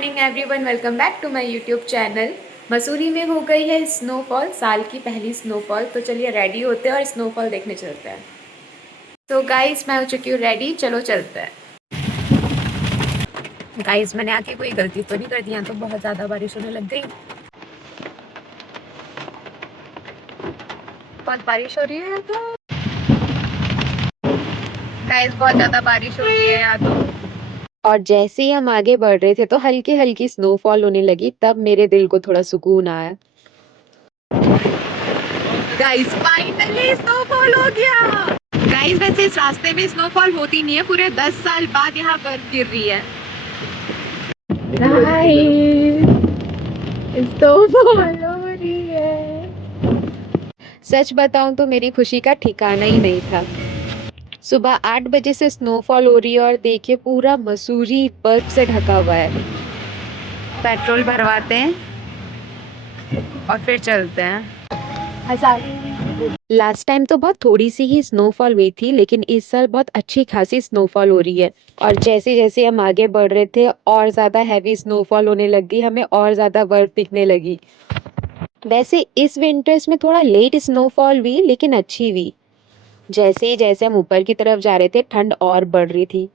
Morning everyone, welcome back to my YouTube channel. Mussoorie में हो गई है स्नोफॉल, साल की पहली स्नोफॉल। तो चलिए रेडी होते हैं और स्नोफॉल देखने चलते हैं। तो गाइस मैं हो चुकी हूँ रेडी, चलो चलते हैं। गाइस मैंने आके कोई गलती तो नहीं कर दी, यहाँ तो बहुत ज़्यादा बारिश होने लग गई। बहुत बारिश हो रही है तो गाइस, बहुत ज़्यादा बारिश हो रही है यहाँ तो। और जैसे ही हम आगे बढ़ रहे थे तो हल्की हल्की स्नोफॉल होने लगी, तब मेरे दिल को थोड़ा सुकून आया। गाइस फाइनली स्नोफॉल हो गया। गाइस वैसे इस रास्ते में स्नोफॉल होती नहीं है, पूरे 10 साल बाद यहाँ बर्फ गिर रही है। स्नोफॉल हो रही है। सच बताऊं तो मेरी खुशी का ठिकाना ही नहीं था। सुबह 8 बजे से स्नोफॉल हो रही है और देखिए पूरा मसूरी बर्फ से ढका हुआ है। पेट्रोल भरवाते हैं और फिर चलते हैं। लास्ट टाइम तो बहुत थोड़ी सी ही स्नोफॉल हुई थी, लेकिन इस साल बहुत अच्छी खासी स्नोफॉल हो रही है। और जैसे जैसे हम आगे बढ़ रहे थे और ज्यादा हैवी स्नोफॉल होने लगी, हमें और ज्यादा बर्फ दिखने लगी। वैसे इस विंटर्स में थोड़ा लेट स्नोफॉल हुई, लेकिन अच्छी हुई। जैसे जैसे हम ऊपर की तरफ जा रहे थे ठंड और बढ़ रही थी।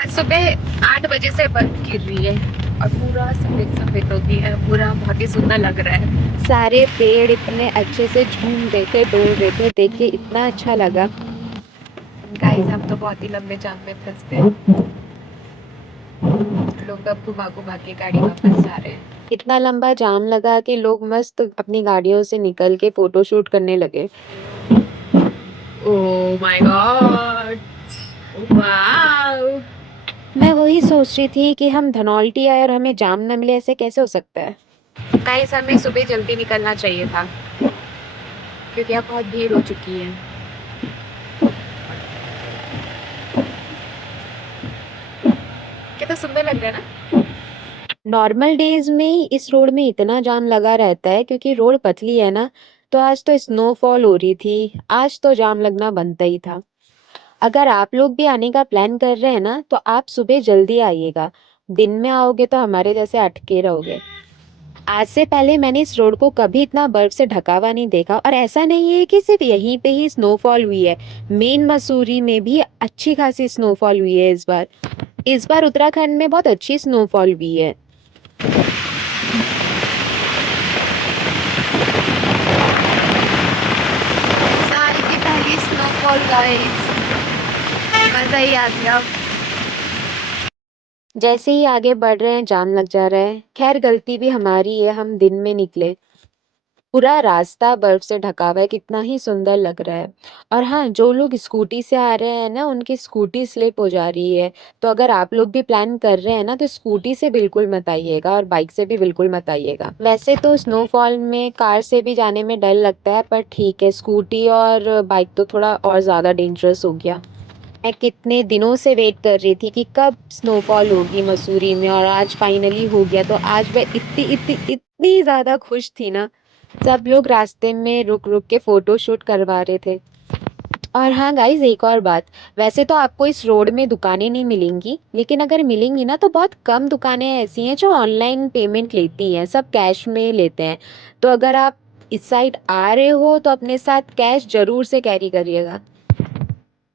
सुबह 8 बजे से बर्फ गिर रही है और पूरा सफेद सफेद हो गया है, पूरा बहुत ही सुंदर लग रहा है। सारे पेड़ इतने अच्छे से झूम रहे थे, डोल रहे थे, देख के इतना अच्छा लगा। गाइस हम तो बहुत ही लंबे जाम में फंस गए। लोग अब घुमा घुमा के गाड़ी वापस जा रहे हैं। इतना लंबा जाम लगा कि लोग मस्त अपनी गाड़ियों से निकल के फोटो शूट करने लगे। Oh my God, wow. मैं वही सोच रही थी कि हम धनौल्टी आए और हमें जाम न मिले, ऐसे कैसे हो सकता है। गाइस हमें सुबह जल्दी निकलना चाहिए था, क्योंकि अब बहुत भीड़ हो चुकी है। कितना सुंदर लग रहा है ना। नॉर्मल डेज में इस रोड में इतना जाम लगा रहता है, क्योंकि रोड पतली है ना। तो आज तो स्नोफॉल हो रही थी, आज तो जाम लगना बनता ही था। अगर आप लोग भी आने का प्लान कर रहे हैं ना, तो आप सुबह जल्दी आइएगा। दिन में आओगे तो हमारे जैसे अटके रहोगे। आज से पहले मैंने इस रोड को कभी इतना बर्फ से ढका हुआ नहीं देखा, और ऐसा नहीं है कि सिर्फ यहीं पे ही स्नोफॉल हुई है। मेन मसूरी में भी अच्छी खासी स्नोफॉल हुई है इस बार। इस बार उत्तराखंड में बहुत अच्छी स्नोफॉल हुई है। साल की पहली स्नोफॉल गाइस, मजा ही आ गया। जैसे ही आगे बढ़ रहे हैं जाम लग जा रहा है। खैर गलती भी हमारी है, हम दिन में निकले। पूरा रास्ता बर्फ से ढका हुआ है, कितना ही सुंदर लग रहा है। और हाँ, जो लोग स्कूटी से आ रहे हैं ना, उनकी स्कूटी स्लिप हो जा रही है। तो अगर आप लोग भी प्लान कर रहे हैं ना, तो स्कूटी से बिल्कुल मत आइएगा और बाइक से भी बिल्कुल मत आइएगा। वैसे तो स्नोफॉल में कार से भी जाने में डर लगता है, पर ठीक है, स्कूटी और बाइक तो थोड़ा और ज़्यादा डेंजरस हो गया। मैं कितने दिनों से वेट कर रही थी कि कब स्नोफॉल होगी मसूरी में, और आज फाइनली हो गया। तो आज मैं इतनी इतनी इतनी ज़्यादा खुश थी ना। सब लोग रास्ते में रुक रुक के फोटो शूट करवा रहे थे। और हाँ गाइस, एक और बात। वैसे तो आपको इस रोड में दुकानें नहीं मिलेंगी, लेकिन अगर मिलेंगी ना, तो बहुत कम दुकानें ऐसी हैं जो ऑनलाइन पेमेंट लेती हैं, सब कैश में लेते हैं। तो अगर आप इस साइड आ रहे हो तो अपने साथ कैश जरूर से कैरी करिएगा।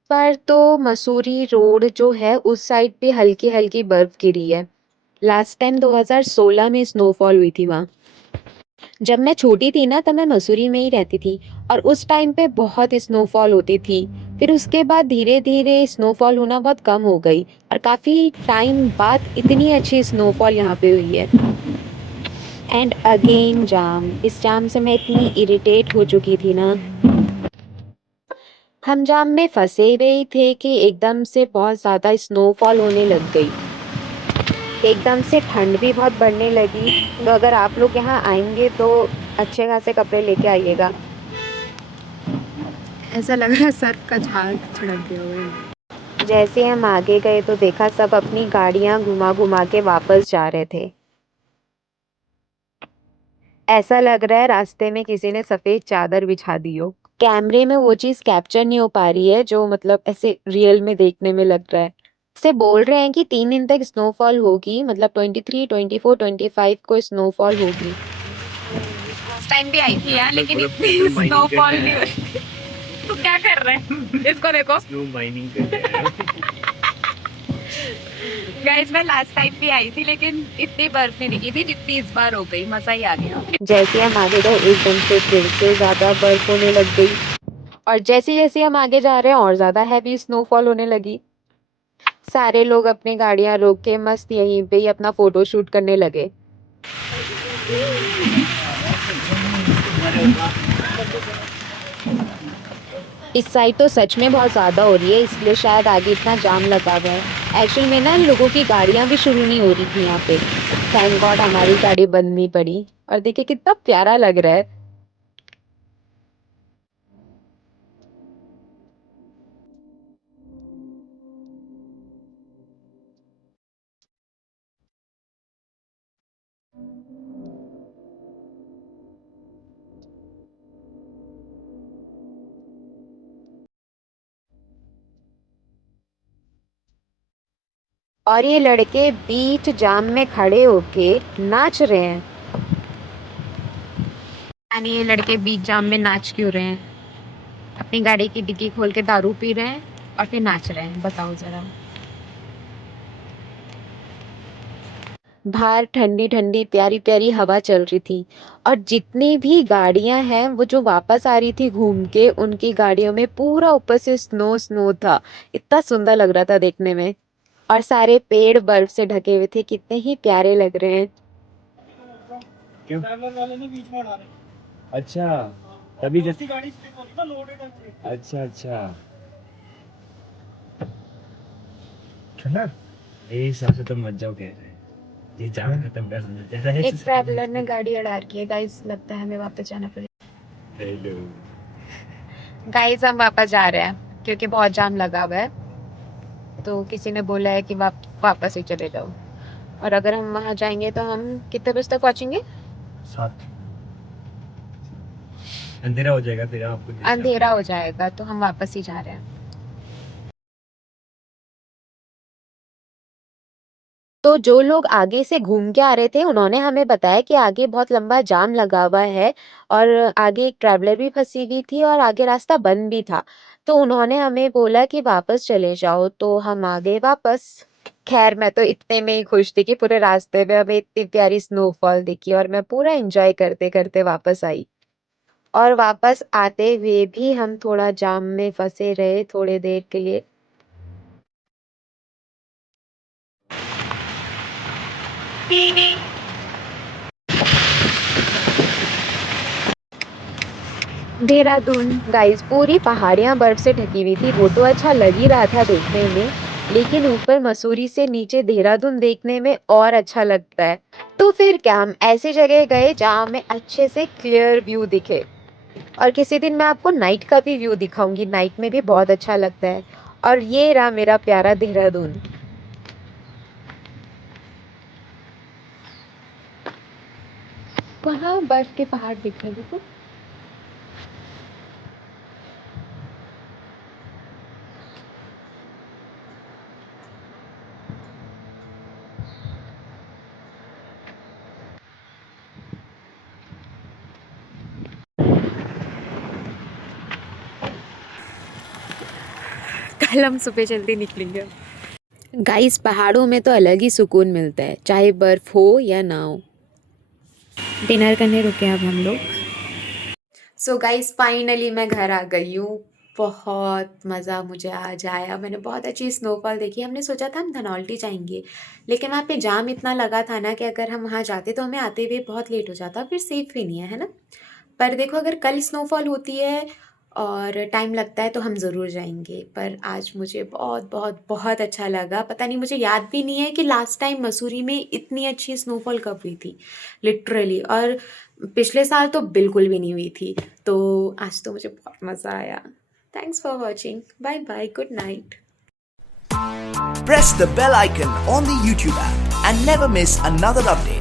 पर तो मसूरी रोड जो है उस साइड पे हल्की हल्की बर्फ गिरी है। लास्ट टाइम 2016 में स्नोफॉल हुई थी वहाँ। जब मैं छोटी थी ना, तब मैं मसूरी में ही रहती थी। और उस टाइम पे बहुत स्नोफॉल होती थी। फिर उसके बाद धीरे धीरे स्नोफॉल होना बहुत कम हो गई। और काफ़ी टाइम बाद इतनी अच्छी स्नोफॉल यहाँ पे हुई है। एंड अगेन जाम, इस जाम से मैं इतनी इरिटेट हो चुकी थी ना। हम जाम में फंसे हुए थे कि एकदम से बहुत ज़्यादा स्नोफॉल होने लग गई। एकदम से ठंड भी बहुत बढ़ने लगी। तो अगर आप लोग यहाँ आएंगे तो अच्छे खासे कपड़े लेके आइएगा। ऐसा लग रहा है सर का झाग छिड़क गया हुआ है। जैसे हम आगे गए तो देखा सब अपनी गाड़ियां घुमा घुमा के वापस जा रहे थे। ऐसा लग रहा है रास्ते में किसी ने सफेद चादर बिछा दी हो। कैमरे में वो चीज़ कैप्चर नहीं हो पा रही है जो मतलब ऐसे रियल में देखने में लग रहा है। से बोल रहे हैं कि 3 दिन तक स्नोफॉल होगी, मतलब 23, 24, 25 को स्नोफॉल होगी। लास्ट टाइम भी आई थी यार, लेकिन इतनी स्नोफॉल नहीं हुई। तो क्या कर रहे हैं? इसको देखो। स्नो माइनिंग कर रहे हैं। गाइस मैं लास्ट टाइम भी आई थी, लेकिन इतनी बर्फ नहीं दिखी थी जितनी इस बार हो गई। मजा ही आ गया। जैसे हम आगे गए एकदम से फिर से ज्यादा बर्फ होने लग गई, और जैसे जैसे हम आगे जा रहे हैं और ज्यादा हैवी स्नोफॉल होने लगी। सारे लोग अपनी गाड़ियां रोक के मस्त यहीं पे ही अपना फोटो शूट करने लगे। इस साइड तो सच में बहुत ज्यादा हो रही है, इसलिए शायद आगे इतना जाम लगा हुआ है। एक्चुअल में ना लोगों की गाड़ियां भी शुरू नहीं हो रही थी यहाँ पे। थैंक गॉड हमारी गाड़ी बंद नहीं पड़ी। और देखिए कितना प्यारा लग रहा है। और ये लड़के बीच जाम में खड़े होके नाच रहे हैं। यानी ये लड़के बीच जाम में नाच क्यों रहे हैं? अपनी गाड़ी की डिक्की खोल के दारू पी रहे हैं और फिर नाच रहे हैं, बताओ जरा। बाहर ठंडी ठंडी प्यारी प्यारी हवा चल रही थी, और जितनी भी गाड़ियां हैं वो जो वापस आ रही थी घूम के, उनकी गाड़ियों में पूरा ऊपर से स्नो स्नो था। इतना सुंदर लग रहा था देखने में। और सारे पेड़ बर्फ से ढके हुए थे, कितने ही प्यारे लग रहे हैं। क्यों? ड्राइवर वाले ने बीच में उड़ा रहे। अच्छा, तभी जैसी गाड़ी स्लिप हो रही ना लोडेड है। अच्छा अच्छा, ठंडा मेरे हिसाब से तो मत जाओ, कह रहे हैं ये जाम खत्म कर दो जैसा है। एक ट्रैवलर ने गाड़ी अड़ा रखी है गाइस, लगता है हमें वापस जाना पड़ेगा। हेलो गाइस हम वापस जा रहे हैं क्योंकि बहुत जाम लगा हुआ है। तो किसी ने बोला है कि वापस ही चले जाओ। और अगर हम वहां जाएंगे तो हम कितने बजे तक पहुंचेंगे? साथ अंधेरा हो जाएगा, फिर आपको अंधेरा हो जाएगा, तो हम वापस ही जा रहे हैं। तो जो लोग आगे से घूम के आ रहे थे उन्होंने हमें बताया कि आगे बहुत लंबा जाम लगा हुआ है, और आगे एक ट्रैवलर भी फंसी हुई थी, और आगे रास्ता बंद भी था। तो उन्होंने हमें बोला कि वापस चले जाओ, तो हम आ गए वापस। खैर मैं तो इतने में ही खुश थी कि पूरे रास्ते में हमें इतनी प्यारी स्नोफॉल दिखी, और मैं पूरा एंजॉय करते करते वापस आई। और वापस आते हुए भी हम थोड़ा जाम में फंसे रहे थोड़ी देर के लिए। देहरादून गाइस पूरी पहाड़ियां बर्फ से ढकी हुई थी, वो तो अच्छा लग ही रहा था देखने में। लेकिन ऊपर मसूरी से नीचे देहरादून देखने में और अच्छा लगता है। तो फिर क्या, हम ऐसी जगह गए जहाँ हमें अच्छे से क्लियर व्यू दिखे। और किसी दिन मैं आपको नाइट का भी व्यू दिखाऊंगी, नाइट में भी बहुत अच्छा लगता है। और ये रहा मेरा प्यारा देहरादून। वहाँ बर्फ के पहाड़ दिख रहे देखो। कल हम सुबह जल्दी निकलेंगे। गाइस पहाड़ों में तो अलग ही सुकून मिलता है, चाहे बर्फ हो या ना हो। डिनर करने रुके अब हम लोग। सो गाइस फाइनली मैं घर आ गई हूँ। बहुत मज़ा मुझे आज आया, मैंने बहुत अच्छी स्नोफॉल देखी। हमने सोचा था हम धनौल्टी जाएंगे, लेकिन वहाँ पे जाम इतना लगा था ना कि अगर हम वहाँ जाते तो हमें आते हुए बहुत लेट हो जाता, फिर सेफ भी नहीं है ना। पर देखो अगर कल स्नोफॉल होती है और टाइम लगता है तो हम ज़रूर जाएंगे। पर आज मुझे बहुत बहुत बहुत अच्छा लगा। पता नहीं, मुझे याद भी नहीं है कि लास्ट टाइम मसूरी में इतनी अच्छी स्नोफॉल कब हुई थी लिटरली। और पिछले साल तो बिल्कुल भी नहीं हुई थी। तो आज तो मुझे बहुत मज़ा आया। Thanks for watching, bye bye, good night. Press the bell icon on the YouTube app and never miss another update.